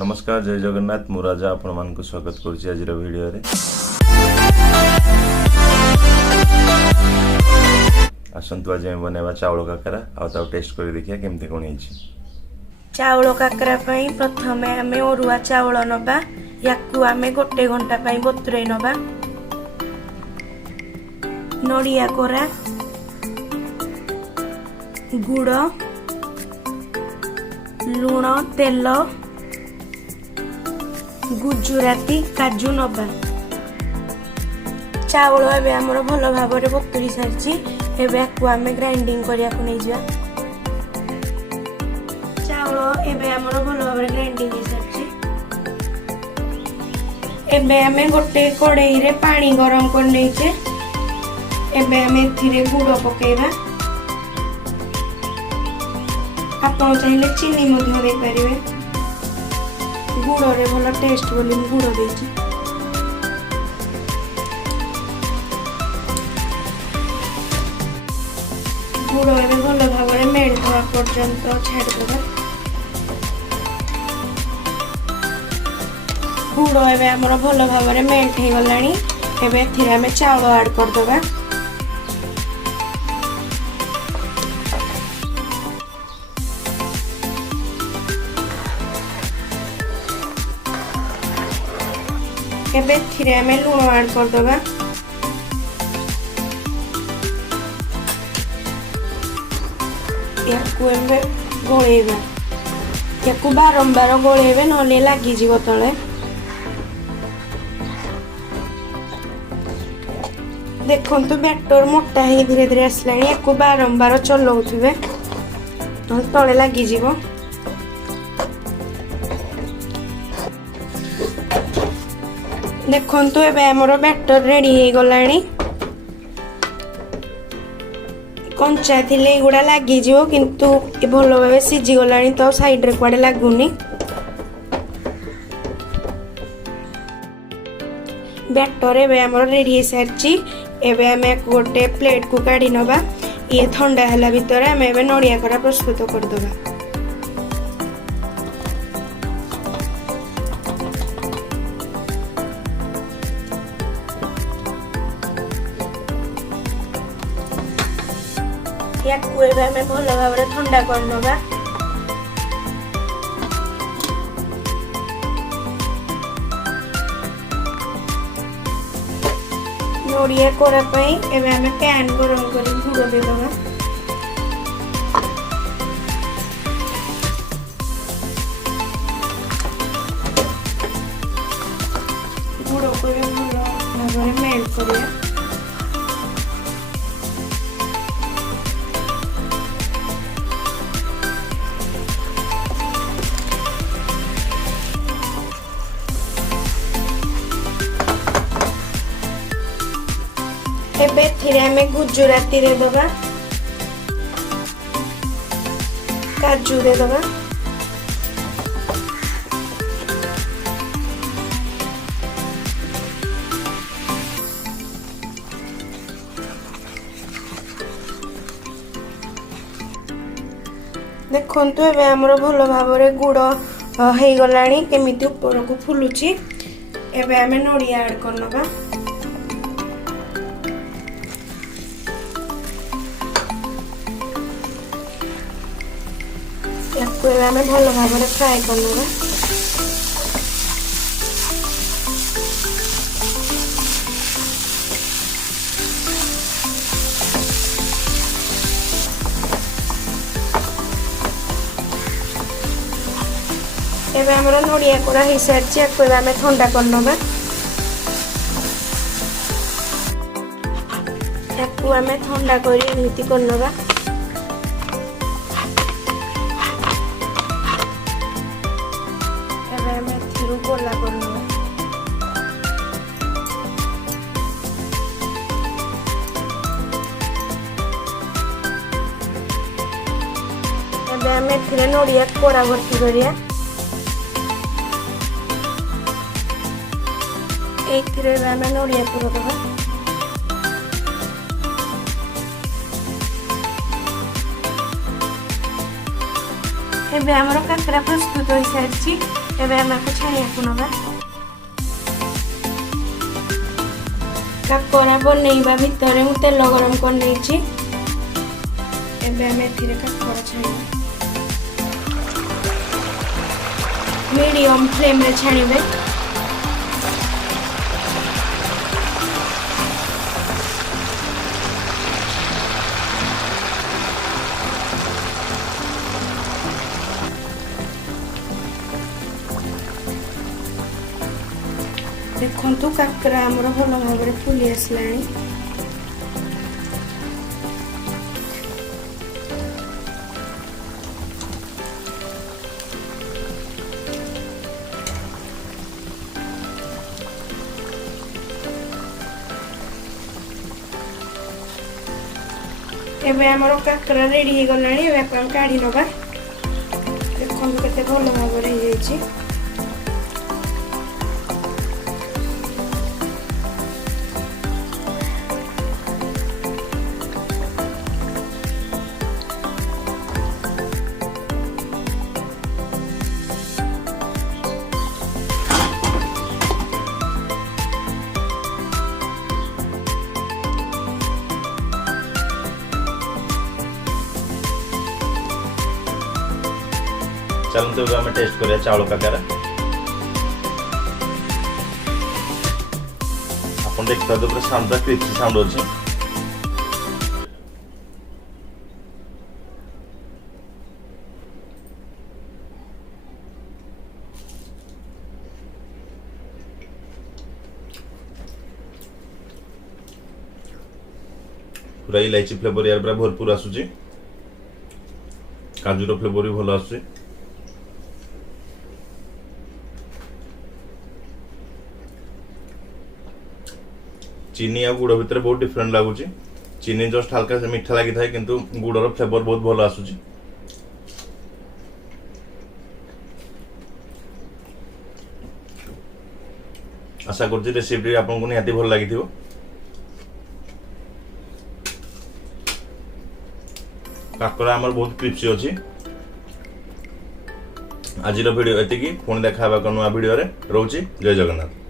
नमस्कार जय जगन्नाथ मु राजा आपण मान को स्वागत करुछि आज वीडियो रे। आसंतु आज हम बनावा चावल काकरा आ ता टेस्ट कर देखिया केमते कोन हिची। चावल काकरा पई प्रथमे आमे ओरुआ चावल नबा याकु आमे गोटे घंटा पई बतुरै नबा। नडिया कोरा गुड़ लूण तेल गुजुराती काजू नबा। चावल एबे हमर भलो भाबरे बतुरी सारची एबे याकु आमे ग्राइंडिंग करिया को नै जिया। चावल एबे हमर भलो भाबरे ग्राइंडिंग हे सारची। एबे आमे गोटे कड़ाई रे पानी गरम कर नैचे। एबे आमे एथिरे गुड़ पकेइबा। आपण चाहिले चीनी मध्य दे परिबे। गुड़ रे भलो टेस्ट बोली गुड़ देछि। गुड़ एबे भलो भाबरे मेल्ट होआ पर्यंत छाड़ देबा। गुड़ एबे हमर भलो भाबरे मेल्ट हे गलानी। एबे एथिरे आमे चावल ऐड कर देबा। एबे थिरे आमे लूण ऐड कर दबा। याकु एबे गोळेबा। याकु बारंबार गोळेबे नले लागि जीव तळे। देखंतु बैटर मोटा हे धीरे धीरे आसलानी। याकु बारंबार चलौथिबे न तळे लागि जीव। देखंतु एबे हमरो बैटर रेडी हे गलानी। कंचा थिले गुडा लागि जिवो किंतु ए भलो भाबे सिजी गलानी तो साइड रे कुआडे लागुनी। बैटर एबे हमरो रेडी हे सारची। एबे हमें गोटे प्लेट को काढी नबा। ये ठंडा हला भितरे हमें एबे नडिया करा प्रस्तुत कर दबा। याकु एबे हमें भलो भाबरे ठंडा कर नबा। नडिया कोरा पई एबे हमें पैन गरम करी गुड़ दे दबा। गुड़ को एबे भलो भाबरे मेल्ट करिया। एबे थिरे हमें गुजुराती दे दबा। काजू दे दबा। देखंतु एबे हमरो भलो भाबरे गुड़ हे गलानी केमिति ऊपर को फुलुची। एबे हमें नडिया ऐड कर नबा। याकु एबे हमें भलो भाबरे फ्राई कर नबा। एबे हमरो नडिया कोरा हे सारची। याकु एबे हमें ठंडा कर नबा। याकु हमें ठंडा करी एमिति कर नबा। एबे हमें थिरु गोला कर नबा। एबे हमें थिरे नडिया कोरा भर्ती करिया। एथिरे हमें नडिया पूरा दबा। ଏବେ ଆମର କାକରା ପ୍ରସ୍ତୁତ ହୋଇସାରିଛି। ଏବେ ଆମେ ଆକୁ ଛାଣିବାକୁ ନେବା। କାକରା ବନେଇବା ଭିତରେ ମୁଁ ତେଲ ଗରମ କରିନେଇଛି। ଏବେ ଆମେ ଏଥିରେ କାକରା ଛାଣିବା। ମିଡିୟମ ଫ୍ଲେମ୍ରେ ଛାଣିବେ। ଦେଖନ୍ତୁ କାକରା ଆମର ଭଲ ଭାବରେ ଫୁଲି ଆସିଲାଣି। ଏବେ ଆମର କାକରା ରେଡି ହେଇଗଲାଣି। ଏବେ ଆମେ କାଢି ନବା। ଦେଖନ୍ତୁ କେତେ ଭଲ ଭାବରେ ହେଇଯାଇଛି। चलते हुए आम टेस्ट करिया चाउल काकरा। आपन देखता तो पूरा शानदार क्रिस्पी साउंड अछि। पूरा इलायची फ्लेवर यार पूरा भरपूर आसुची। काजूर फ्लेवर भी भल आसुची। चीनी आ गुड़ भितर बहुत डिफरेंट लगुच। चीनी जस्ट हल्का से मीठा लगी था किंतु गुड़र फ्लेवर बहुत भल आसुची। आशा कर रेसिपी आपको निहाती भल लगी। काकरा आमर बहुत क्रिस्पी अच्छी। आज वीडियो एतिकी पुणी देखा नुआ वीडियो रे। रोची जय जगन्नाथ।